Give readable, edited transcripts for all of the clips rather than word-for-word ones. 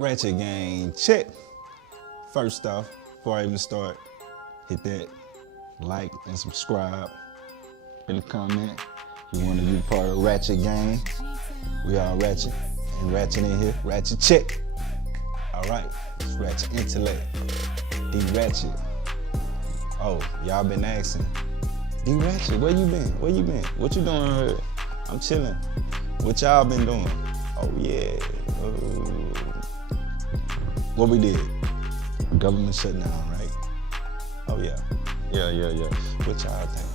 Ratchet Gang, check. First off, before I even start, hit that like and subscribe in the comment. If you want to be part of Ratchet Gang, we all ratchet and ratchet in here. Ratchet check. All right, it's Ratchet Intellect. D-Ratchet. Oh, y'all been asking. D-Ratchet, where you been? Where you been? What you doing here? I'm chilling. What y'all been doing? Oh yeah. What we did? Government shutdown, right? Oh yeah. Yeah. What y'all think?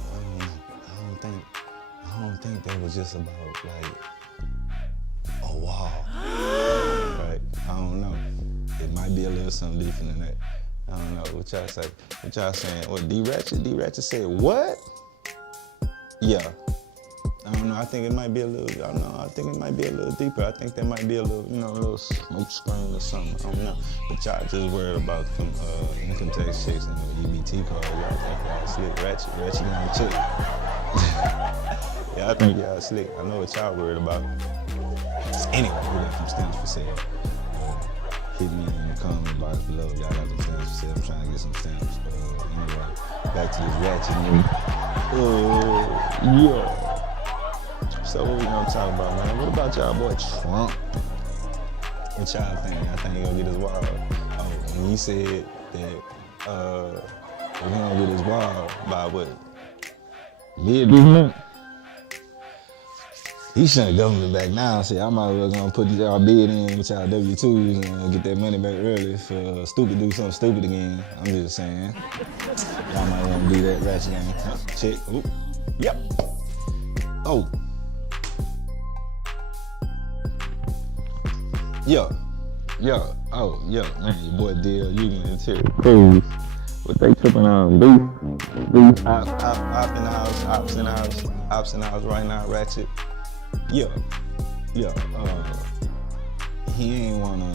I don't think that was just about like a wall. Right? I don't know. It might be a little something different than that. I don't know. What y'all say? What y'all saying? What D-Ratchet? D-Ratchet said what? Yeah. I don't know. I think it might be a little. I don't know. I think it might be a little deeper. I think there might be a little, a little smoke screen or something. I don't know. But y'all just worried about some income tax checks and EBT cards. Y'all think y'all slick. Ratchet Gang chick. Yeah, I think y'all slick. I know what y'all worried about. Anyway, we got some stamps for sale. Hit me in the comment box below. Y'all got some stamps for sale. I'm trying to get some stamps. Anyway, back to this Ratchet news. Yeah. So what we gonna talk about, man? What about y'all boy Trump? What y'all think? Y'all think he gonna get his wild? Oh, when he said that he gonna get his wild by what? Mid this month? He shouldn't government back now. See, I might as well gonna put y'all bid in with y'all W-2s and get that money back early for stupid do something stupid again. I'm just saying. Y'all might wanna do that Ratchet Gang. Check. Oop. Yep. Oh. Man, your boy D.L. Hugley and Terry Crews. What they tripping on, beef? Ops in the house right now, Ratchet. Yeah. He ain't wanna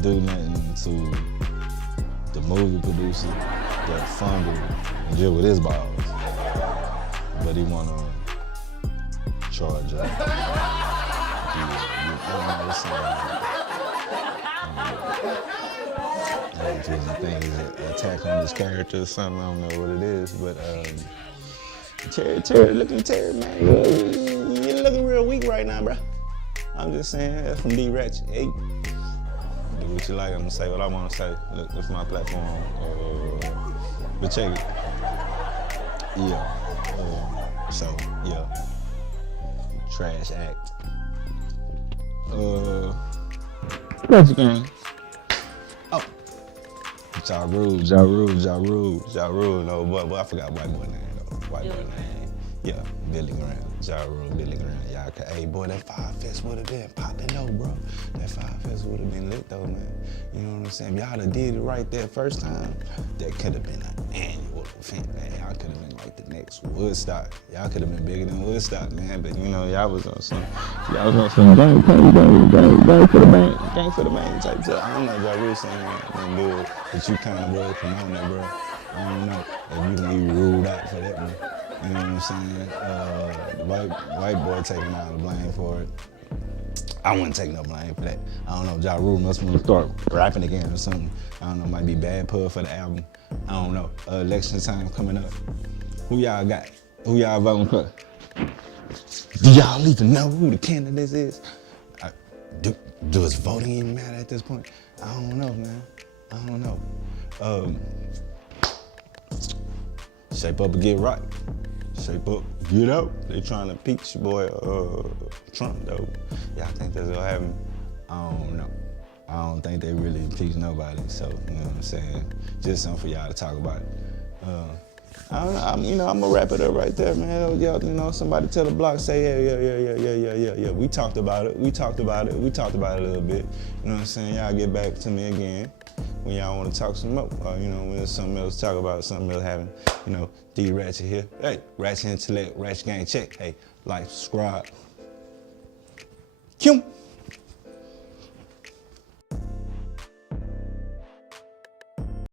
do nothing to the movie producer that funded Jill with his balls. But he wanna charge up. I think he's an attack on his character or something. I don't know what it is, but Terry, man, you're looking real weak right now, bro. I'm just saying, that's from D-Ratchet. Hey, do what you like. I'm gonna say what I want to say. Look, it's my platform. But check it. Yeah. Trash act. Ratchet Gang. Oh. Ja Rule. No, but I forgot white boy name though. White boy name. Yeah, Billy Graham. Ja Rule, Billy Graham. Y'all could, hey boy, that Fyre Fest would have been popping though, bro. That Fyre Fest would have been lit though, man. You know what I'm saying? Y'all done did it right there first time. That could have been an annual event, man. Y'all could have been like the next Woodstock. Y'all could have been bigger than Woodstock, man. But y'all was on some gang for the bank type stuff. I don't know if y'all really saying anything good, but you kind of was promoting it, bro. I don't know if you can be ruled out for that one. You know what I'm saying? The white boy taking all the blame for it. I wouldn't take no blame for that. I don't know, Ja Rule must want to start rapping again or something. I don't know, might be bad pub for the album. I don't know. Election time coming up. Who y'all got? Who y'all voting for? Do y'all even know who the candidates is? Does voting even matter at this point? I don't know, man. I don't know. Shape up and get right. Shape up, get out. They trying to impeach your boy Trump though. Y'all think that's gonna happen? I don't know. I don't think they really impeach nobody. So you know what I'm saying. Just something for y'all to talk about. I'm gonna wrap it up right there, man. Somebody tell the block, say yeah. We talked about it. We talked about it a little bit. You know what I'm saying? Y'all get back to me again when y'all want to talk some more. When there's something else to talk about, something else having, D-Ratchet here. Hey, Ratchet Intellect, Ratchet Gang check. Hey, like, subscribe. Kim.